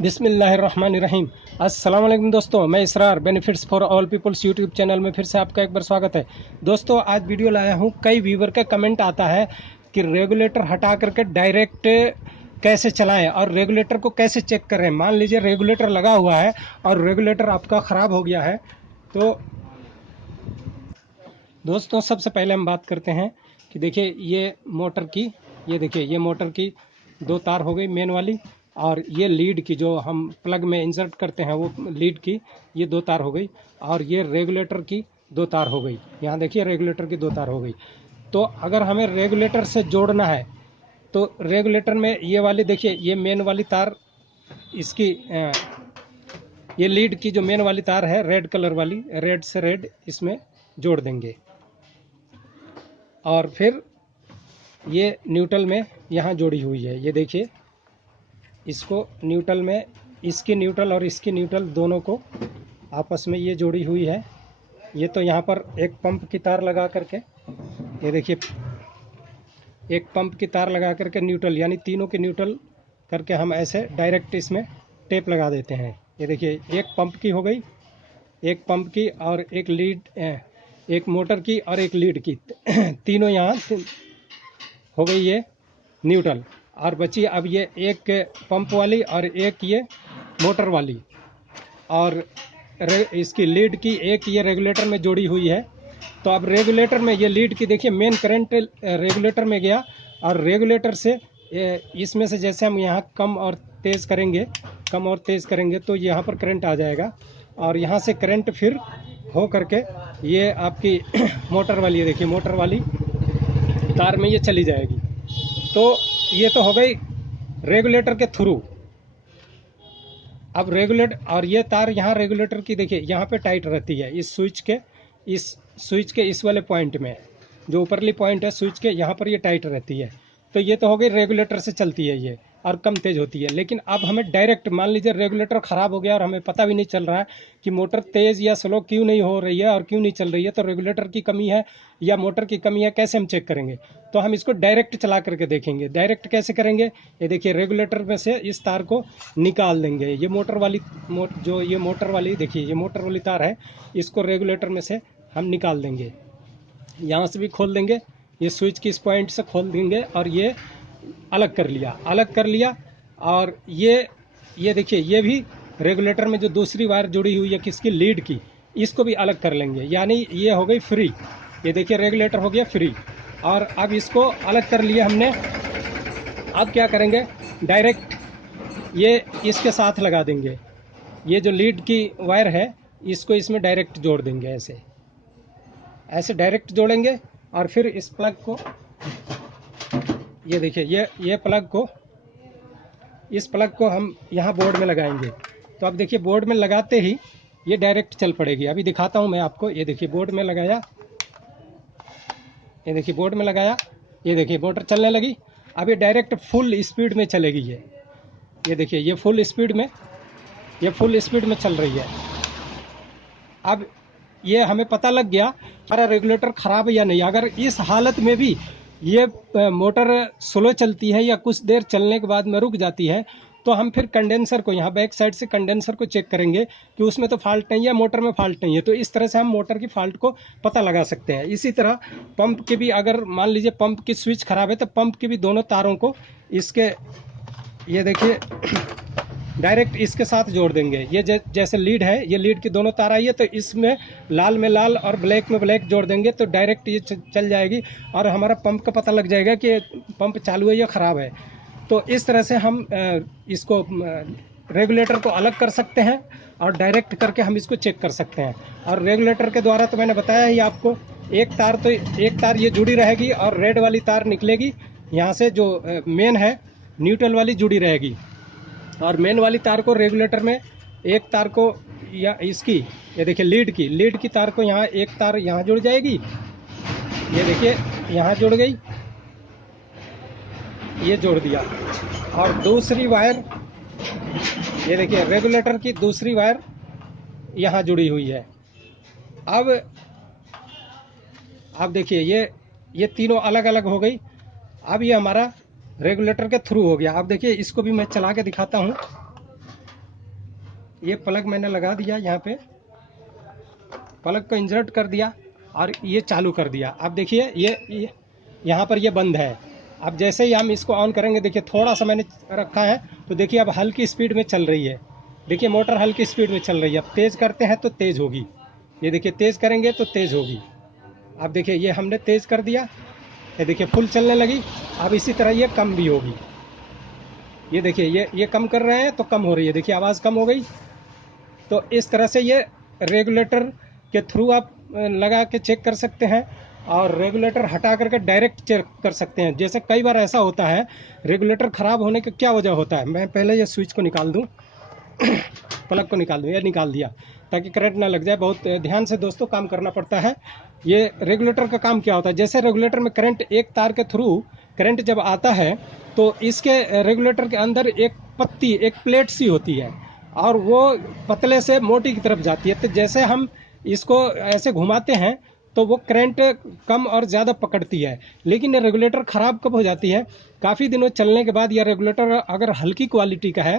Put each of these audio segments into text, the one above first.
बिस्मिल्लाहिर्रहमानिर्रहीम। अस्सलाम वालेकुम दोस्तों, मैं Israr benefits for all peoples YouTube channel में फिर से आपका एक बार स्वागत है। दोस्तों आज वीडियो लाया हूँ, कई व्यूवर का कमेंट आता है कि रेगुलेटर हटा करके डायरेक्ट कैसे चलाएं और रेगुलेटर को कैसे चेक करें। मान लीजिए रेगुलेटर लगा हुआ है और रेगुलेटर आपका ख़राब हो गया है, तो दोस्तों सबसे पहले हम बात करते हैं कि देखिए ये मोटर की, ये देखिए ये मोटर की दो तार हो गई मेन वाली, और ये लीड की जो हम प्लग में इंसर्ट करते हैं वो लीड की ये दो तार हो गई, और ये रेगुलेटर की दो तार हो गई। यहाँ देखिए रेगुलेटर की दो तार हो गई। तो अगर हमें रेगुलेटर से जोड़ना है तो रेगुलेटर में ये वाली देखिए ये मेन वाली तार, इसकी ये लीड की जो मेन वाली तार है रेड कलर वाली, रेड से रेड इसमें जोड़ देंगे, और फिर ये न्यूट्रल में यहाँ जोड़ी हुई है। ये देखिए इसको न्यूट्रल में, इसकी न्यूट्रल और इसकी न्यूट्रल दोनों को आपस में ये जोड़ी हुई है। ये तो यहाँ पर एक पंप की तार लगा करके, ये देखिए एक पंप की तार लगा करके न्यूट्रल यानी तीनों के न्यूट्रल करके हम ऐसे डायरेक्ट इसमें टेप लगा देते हैं। ये देखिए एक पंप की हो गई, एक पंप की और एक लीड, एक मोटर की और एक लीड की तीनों यहाँ हो गई ये न्यूट्रल, और बची अब ये एक पंप वाली और एक ये मोटर वाली, और इसकी लीड की एक ये रेगुलेटर में जोड़ी हुई है। तो अब रेगुलेटर में ये लीड की देखिए मेन करंट रेगुलेटर में गया, और रेगुलेटर से इसमें से जैसे हम यहाँ कम और तेज़ करेंगे, कम और तेज़ करेंगे तो यहाँ पर करंट आ जाएगा, और यहाँ से करंट फिर हो करके ये आपकी मोटर वाली है, देखिए मोटर वाली तार में ये चली जाएगी। तो ये तो हो गई रेगुलेटर के थ्रू। अब रेगुलेटर और ये तार यहाँ रेगुलेटर की देखिए यहाँ पे टाइट रहती है, इस स्विच के इस वाले पॉइंट में, जो ऊपरली पॉइंट है स्विच के यहाँ पर ये टाइट रहती है। तो ये तो हो गई रेगुलेटर से चलती है ये, और कम तेज़ होती है। लेकिन अब हमें डायरेक्ट, मान लीजिए रेगुलेटर ख़राब हो गया और हमें पता भी नहीं चल रहा है कि मोटर तेज़ या स्लो क्यों नहीं हो रही है और क्यों नहीं चल रही है, तो रेगुलेटर की कमी है या मोटर की कमी है, कैसे हम चेक करेंगे? तो हम इसको डायरेक्ट चला करके देखेंगे। डायरेक्ट कैसे करेंगे? ये देखिए रेगुलेटर में से इस तार को निकाल देंगे। ये मोटर वाली जो ये मोटर वाली देखिए ये मोटर वाली तार है, इसको रेगुलेटर में से हम निकाल देंगे। यहाँ से भी खोल देंगे, ये स्विच की इस पॉइंट से खोल देंगे, और ये अलग कर लिया, अलग कर लिया। और ये देखिए ये भी रेगुलेटर में जो दूसरी वायर जुड़ी हुई है किसकी, लीड की, इसको भी अलग कर लेंगे। यानी ये हो गई फ्री। ये देखिए रेगुलेटर हो गया फ्री, और अब इसको अलग कर लिया हमने। अब क्या करेंगे, डायरेक्ट ये इसके साथ लगा देंगे। ये जो लीड की वायर है इसको इसमें डायरेक्ट जोड़ देंगे, ऐसे ऐसे डायरेक्ट जोड़ेंगे। और फिर इस प्लग को, ये देखिए ये प्लग को, इस प्लग को हम यहाँ बोर्ड में लगाएंगे। तो अब देखिए बोर्ड में लगाते ही ये डायरेक्ट चल पड़ेगी। अभी दिखाता हूँ मैं आपको। ये देखिए बोर्ड में लगाया, ये देखिए बोर्ड में लगाया, ये देखिए मोटर चलने लगी। अब ये डायरेक्ट फुल स्पीड में चलेगी। ये देखिए ये फुल स्पीड में, ये फुल स्पीड में चल रही है। अब ये हमें पता लग गया हमारा रेगुलेटर ख़राब है या नहीं। अगर इस हालत में भी ये मोटर स्लो चलती है या कुछ देर चलने के बाद में रुक जाती है, तो हम फिर कंडेंसर को, यहाँ बैक साइड से कंडेंसर को चेक करेंगे कि उसमें तो फॉल्ट नहीं है, मोटर में फॉल्ट नहीं है। तो इस तरह से हम मोटर की फॉल्ट को पता लगा सकते हैं। इसी तरह पंप के भी, अगर मान लीजिए पंप की स्विच ख़राब है तो पंप की भी दोनों तारों को इसके, ये देखिए डायरेक्ट इसके साथ जोड़ देंगे। ये जैसे लीड है, ये लीड की दोनों तार आई है, तो इसमें लाल में लाल और ब्लैक में ब्लैक जोड़ देंगे, तो डायरेक्ट ये चल जाएगी, और हमारा पंप का पता लग जाएगा कि पंप चालू है या ख़राब है। तो इस तरह से हम इसको रेगुलेटर को अलग कर सकते हैं, और डायरेक्ट करके हम इसको चेक कर सकते हैं। और रेगुलेटर के द्वारा तो मैंने बताया ही आपको, एक तार ये जुड़ी रहेगी और रेड वाली तार निकलेगी यहाँ से, जो मेन है न्यूट्रल वाली जुड़ी रहेगी, और मेन वाली तार को रेगुलेटर में एक तार को, या इसकी, ये देखिए लीड की तार को यहाँ एक तार यहाँ जुड़ जाएगी, ये देखिए यहाँ जुड़ गई, ये जोड़ दिया। और दूसरी वायर, ये देखिए रेगुलेटर की दूसरी वायर यहाँ जुड़ी हुई है। अब देखिए ये तीनों अलग अलग हो गई। अब ये हमारा रेगुलेटर के थ्रू हो गया। अब देखिए इसको भी मैं चला के दिखाता हूँ। ये प्लग मैंने लगा दिया, यहाँ पे प्लग को इंसर्ट कर दिया और ये चालू कर दिया। अब देखिए ये यहाँ पर ये बंद है। अब जैसे ही हम इसको ऑन करेंगे, देखिए थोड़ा सा मैंने रखा है तो देखिए अब हल्की स्पीड में चल रही है। देखिए मोटर हल्की स्पीड में चल रही है। अब तेज़ करते हैं तो तेज़ होगी, ये देखिए तेज़ करेंगे तो तेज़ होगी। अब देखिए ये हमने तेज़ कर दिया, ये देखिए फुल चलने लगी। अब इसी तरह ये कम भी होगी, ये देखिए ये कम कर रहे हैं तो कम हो रही है, देखिए आवाज़ कम हो गई। तो इस तरह से ये रेगुलेटर के थ्रू आप लगा के चेक कर सकते हैं और रेगुलेटर हटा करके डायरेक्ट चेक कर सकते हैं। जैसे कई बार ऐसा होता है, रेगुलेटर ख़राब होने का क्या वजह होता है, मैं पहले ये स्विच को निकाल दूं प्लग को निकाल दूं, ये निकाल दिया ताकि करंट ना लग जाए। बहुत ध्यान से दोस्तों काम करना पड़ता है। ये रेगुलेटर का काम क्या होता है, जैसे रेगुलेटर में करंट एक तार के थ्रू करंट जब आता है तो इसके रेगुलेटर के अंदर एक पत्ती, एक प्लेट सी होती है और वो पतले से मोटी की तरफ जाती है। तो जैसे हम इसको ऐसे घुमाते हैं तो वो करंट कम और ज़्यादा पकड़ती है। लेकिन ये रेगुलेटर ख़राब कब हो जाती है, काफ़ी दिनों चलने के बाद। यह रेगुलेटर अगर हल्की क्वालिटी का है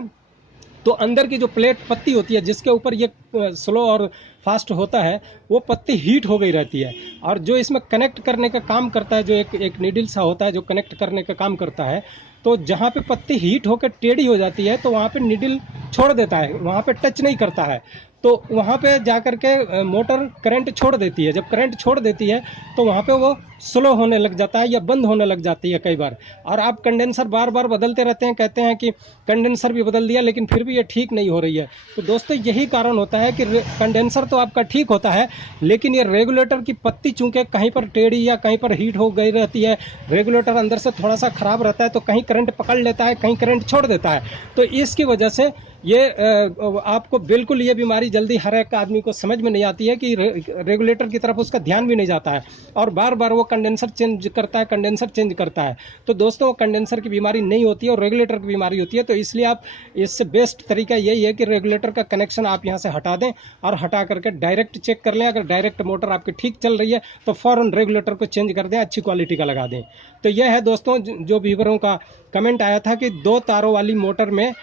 तो अंदर की जो प्लेट पत्ती होती है जिसके ऊपर ये स्लो और फास्ट होता है, वो पत्ती हीट हो गई रहती है। और जो इसमें कनेक्ट करने का काम करता है, जो एक नीडल सा होता है जो कनेक्ट करने का काम करता है, तो जहाँ पे पत्ती हीट होकर टेढ़ी हो जाती है तो वहाँ पे नीडल छोड़ देता है, वहाँ पे टच नहीं करता है। तो वहाँ पे जा कर के मोटर करंट छोड़ देती है। जब करंट छोड़ देती है तो वहाँ पे वो स्लो होने लग जाता है या बंद होने लग जाती है कई बार। और आप कंडेंसर बार बार बदलते रहते हैं, कहते हैं कि कंडेंसर भी बदल दिया लेकिन फिर भी ये ठीक नहीं हो रही है। तो दोस्तों यही कारण होता है कि कंडेंसर तो आपका ठीक होता है, लेकिन ये रेगुलेटर की पत्ती चूंकि कहीं पर टेढ़ी या कहीं पर हीट हो गई रहती है, रेगुलेटर अंदर से थोड़ा सा ख़राब रहता है तो कहीं करंट पकड़ लेता है, कहीं करंट छोड़ देता है। तो इसकी वजह से ये आपको बिल्कुल ये बीमारी जल्दी हर एक आदमी को समझ में नहीं आती है कि रेगुलेटर की तरफ उसका ध्यान भी नहीं जाता है और बार बार वो कंडेंसर चेंज करता है। तो दोस्तों वो कंडेंसर की बीमारी नहीं होती है और रेगुलेटर की बीमारी होती है। तो इसलिए आप इससे बेस्ट तरीका यही है कि रेगुलेटर का कनेक्शन आप यहाँ से हटा दें और हटा करके डायरेक्ट चेक कर लें। अगर डायरेक्ट मोटर आपकी ठीक चल रही है तो फ़ौरन रेगुलेटर को चेंज कर दें, अच्छी क्वालिटी का लगा दें। तो यह है दोस्तों जो व्यूअरों का कमेंट आया था कि 2 तारों वाली मोटर में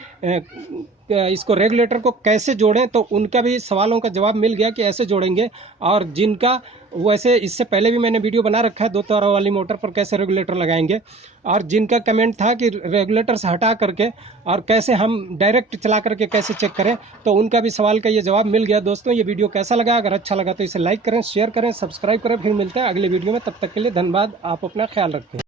इसको रेगुलेटर को कैसे जोड़ें, तो उनका भी सवालों का जवाब मिल गया कि ऐसे जोड़ेंगे। और जिनका वैसे इससे पहले भी मैंने वीडियो बना रखा है 2 तारों वाली मोटर पर कैसे रेगुलेटर लगाएंगे। और जिनका कमेंट था कि रेगुलेटर से हटा करके और कैसे हम डायरेक्ट चला करके कैसे चेक करें, तो उनका भी सवाल का ये जवाब मिल गया। दोस्तों ये वीडियो कैसा लगा, अगर अच्छा लगा तो इसे लाइक करें, शेयर करें, सब्सक्राइब करें। फिर मिलते हैं अगले वीडियो में, तब तक के लिए धन्यवाद। आप अपना ख्याल रखें।